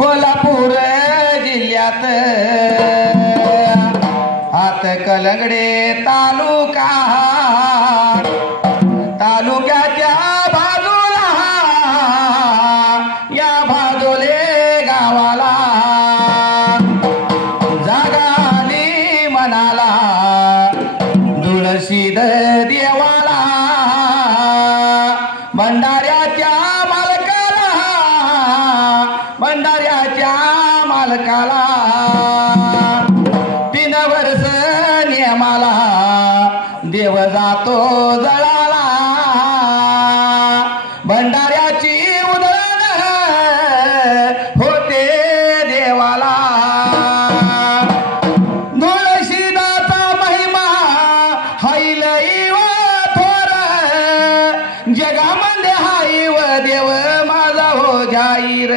कोल्हापूर जिल्ह्यात हातकलंगडे तालुक्याच्या बाजूला या भादोले गावाला जागा आली मनाला तुळशीद देवाला भंडाऱ्याच्या मालकाला 3 वर्ष नियमाला देव जातो जळाला भंडाऱ्याची उधळण होते देवाला तुळशीदाचा महिमा हाईलई व थोर जगामध्ये हाई व देव माझा हो जाईर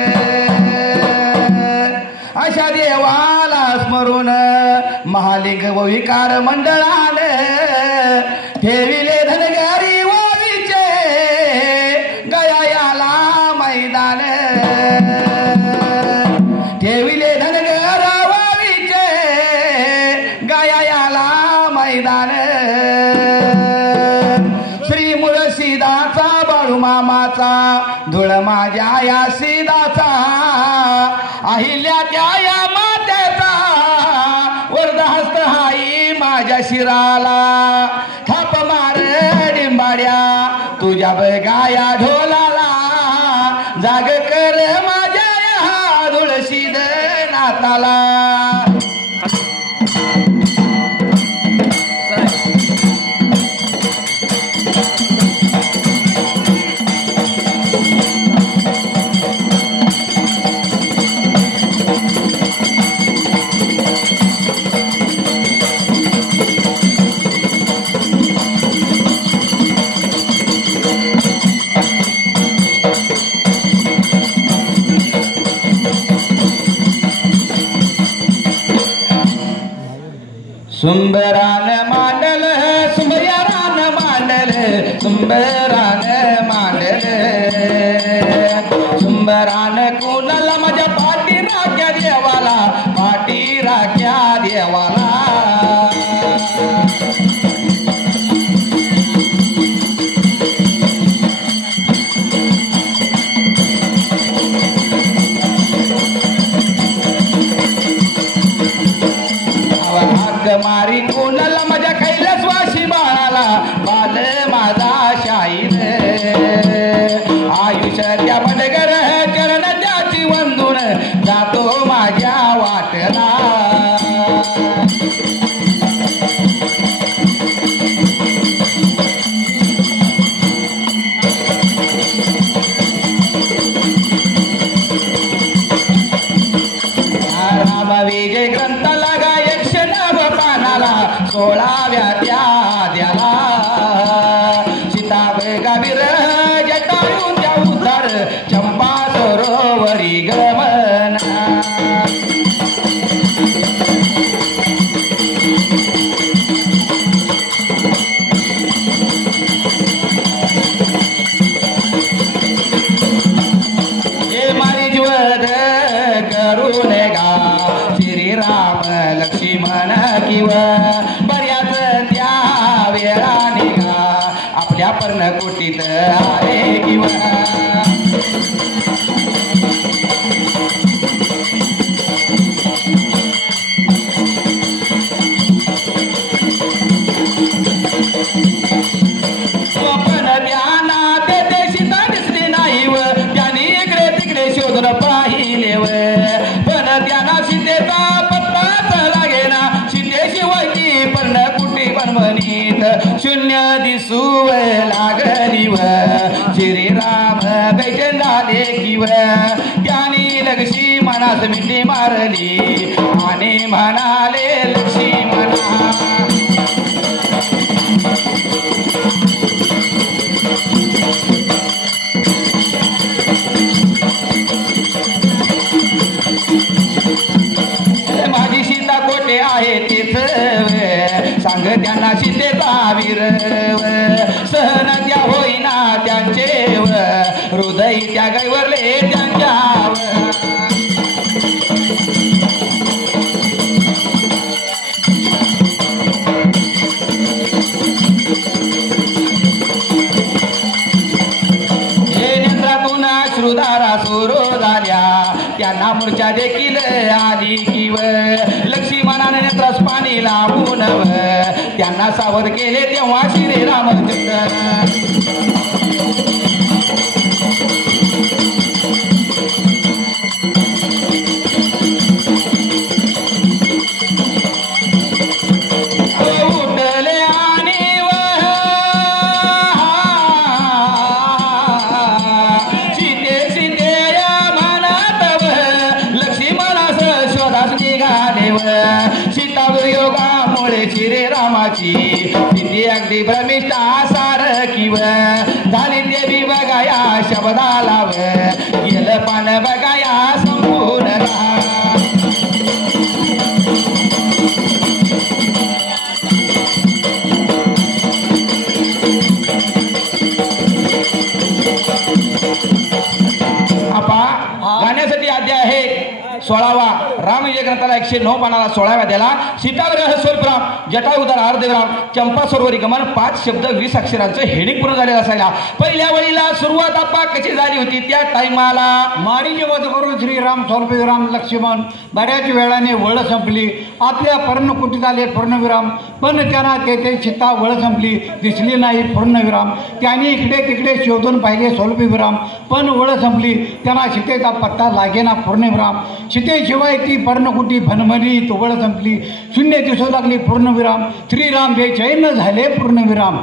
अशा देवाला स्मरून महालिंग व विकार मंडळाने ठेविले धनगरी वावीचे गयाला मैदान ठेविले धनगर वावीचे गयाला मैदान श्री मुळशीदाचा बाळू मामाचा धुळ माझ्या या सीदाचा अहिल्याच्या या मात्याचा वरदहस्त हाई माझ्या शिराला थाप मार डिंबाड्या तुझ्या बगाया ढोलाला जाग कर माझ्या या तुळशीद नाताला सुंबरान मांडल सुंबयारान मांडल सुंबरान मांडल सुंबरान कुणाला माझ्या पाठी राख्या देवाला पाठी राख्या देवाला मारी कोणाला माझ्या कैलासवासी बाळाला बाल माझा शाहीर आयुष्य त्या मडगर चरण त्याची वंदून जातो माझ्या वाटला राम विजय ग्रंथाला 16व्या त्याला सीताब गावीर जटाळून त्या उद्धार चंपा सरोवरी गमना हे मारी ज्वद करून गा श्रीराम लक्ष्मण किंव बऱ्याच त्या वेळा निघा आपल्या पर्णकुटीत आले किंवा स्वप्न ध्यानात ते सीता दिसली नाही व त्यांनी इकडे तिकडे शोधून पाहिले व पण त्यांना सीतेचा पत्ताच लागेना सीतेशिवाय ती पर्णकुटी बनवणीत शून्य दिसू लागली व श्रीराम बैठन झाले किंव त्यांनी लक्ष्मी मनात मिठी मारली आणि म्हणाले लक्ष्मी मना माझी सीता कोठे आहे तिथ सांग त्यांना सीतेचा वीर सहन त्या होईना त्यांचे हृदय त्या गैवरले त्यांच्या सुरू झाल्या त्यांना मूर्छा देखील आली किव लक्ष्मणाने नेत्रास पाणी लावून त्यांना सावध केले तेव्हा श्री रामचंद्र किती अगदी भ्रमिष्ट सारखीव झाली देवी बघाया शब्दाला गेलं पान बघाया संपूर्ण आपा गाण्यासाठी अध्याय आहे 16वा रामविजय ग्रंथाला 109 पानाला 16व्या द्याला सीताविरह स्वल्पराम जटायुधार अर्धविराम चंपा सरोवरी गमन 5 शब्द 20 अक्षरांचं हेडिंग पूर्ण झालेलं असायला पहिल्या वळीला सुरुवात आपा कशी झाली होती त्या टाइमाला मारीचे वध करून श्रीराम स्वल्पविराम लक्ष्मण बऱ्याच वेळाने वळ संपली आपल्या पर्णकुटीत आले पूर्णविराम पण त्यांना तेथे सीता वळ संपली दिसली नाही पूर्णविराम त्यांनी इकडे तिकडे शोधून पाहिले स्वल्पविराम पण वळ संपली त्यांना सीतेचा पत्ता लागेना पूर्णविराम सीतेशिवाय ती पर्णकुटी भनभनीत वळ संपली शून्य दिसू लागली पूर्णविराम श्रीराम बेचैन झाले पूर्णविराम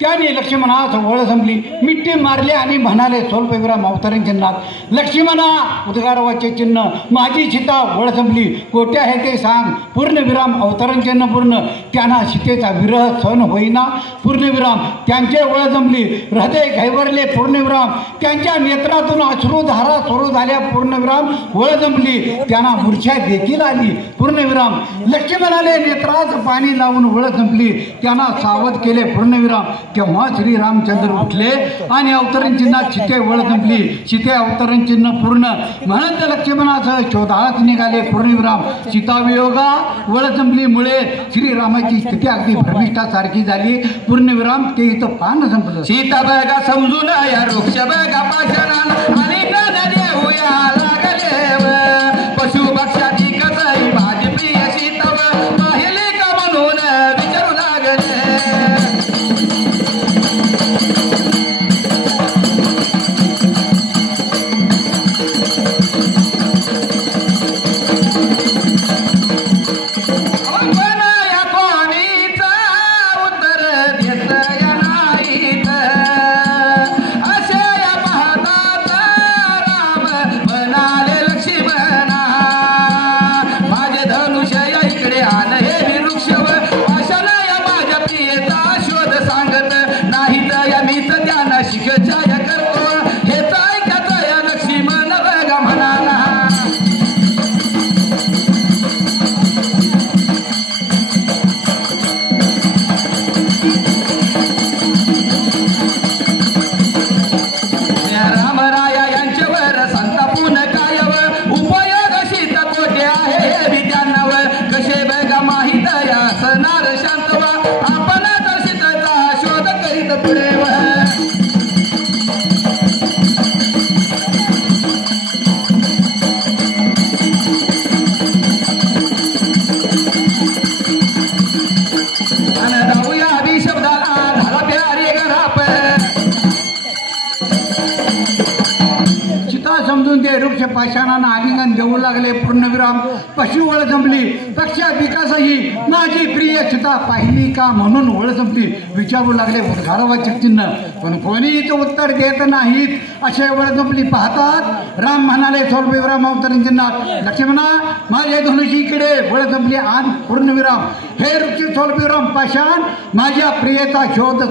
त्याने लक्ष्मणास वळ संपली मिठी मारले आणि म्हणाले स्वल्पविराम अवतरण चिन्हात लक्ष्मणा उद्गारवाचे चिन्ह माझी सीता वळ संपली कोठे आहे ते सांग पूर्णविराम अवतरण चिन्ह पूर्ण त्यांना सीतेचा विरह सहन होईना पूर्णविराम त्यांचे वळ संपली हृदय घैवरले पूर्णविराम त्यांच्या नेत्रातून अश्रुधारा सुरू झाल्या पूर्णविराम वळ संपली त्यांना मूर्छा देखील आली पूर्णविराम लक्ष्मणाने नेत्रास पाणी लावून वळ संपली त्यांना सावध केले पूर्णविराम तेव्हा श्रीरामचंद्र उठले आणि अवतरण चिन्हात सीते वळ संपली सीते अवतरण चिन्ह पूर्ण म्हणत लक्ष्मणासह शोधाळाच निघाले पूर्णविराम सीतावियोगा वळ संपली मुळे श्रीरामाची स्थिती अगदी भ्रमिष्ठासारखी झाली पूर्णविराम ते इथं पान संपलं सीता बघा समजून या वृक्ष बघा पाषाणान आणि नदी होया लागले पशु पक्षाची कसई माझी प्रिय सीता पाहिले का म्हणून विचारू लागले वृक्ष पाषाणानं आलिंगन देऊ लागले पूर्णविराम पशु वळ संपली पक्षा विकासही माझी प्रिय सीता पाहिली का म्हणून वळ संपली विचारू लागले उद्गारवाचे चिन्ह पण कोणीच उत्तर देत नाहीत असे वळ संपली पाहतात राम म्हणाले स्वल्पविराम अवतरण चिन्हात लक्ष्मणा माझे धनुष्यकडे वळ संपली आण पूर्णविराम हे वृक्ष स्वल्पविराम पाषाण माझ्या प्रियेचा शोध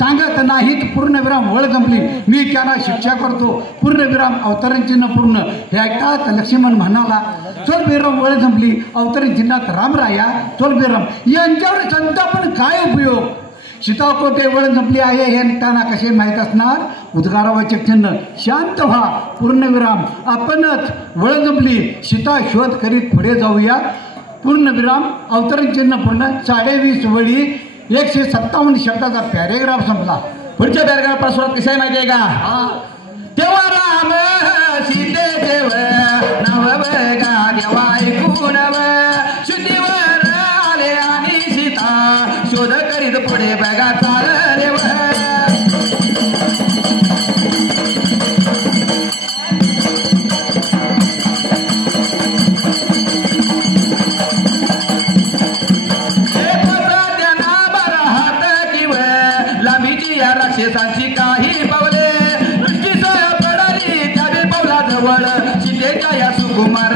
सांगत नाहीत पूर्णविराम वळ संपली मी त्यांना शिक्षा करतो पूर्णविराम अवतरण चिन्ह पूर्ण हे ऐकतात लक्ष्मण म्हणाला स्वल्पविराम वळ संपली अवतरण चिन्हात रामराया स्वल्पविराम यांच्यावर संतापन काय उपयोग सीता कोठे वळ संपली आहे हे त्यांना कसे माहीत असणार उद्गारवाचक चिन्ह शांत व्हा पूर्णविराम आपणच वळ संपली सीता शोध करीत पुढे जाऊया पूर्णविराम अवतरण चिन्ह पूर्ण 20.5 वळी 157 शब्दाचा पॅरेग्राफ संपला पुढच्या पॅरेग्राफ पासून कसं आहे माहिती आहे का तेव्हा राम सीतेचे नाव बघा देवा ऐकून शुद्धीवर आले आणि सीता शोध करीत पुढे बघा चालले राक्षसांची काही पावले दृष्टीस पडली त्या पावला जवळ सीतेच्या या सुकुमार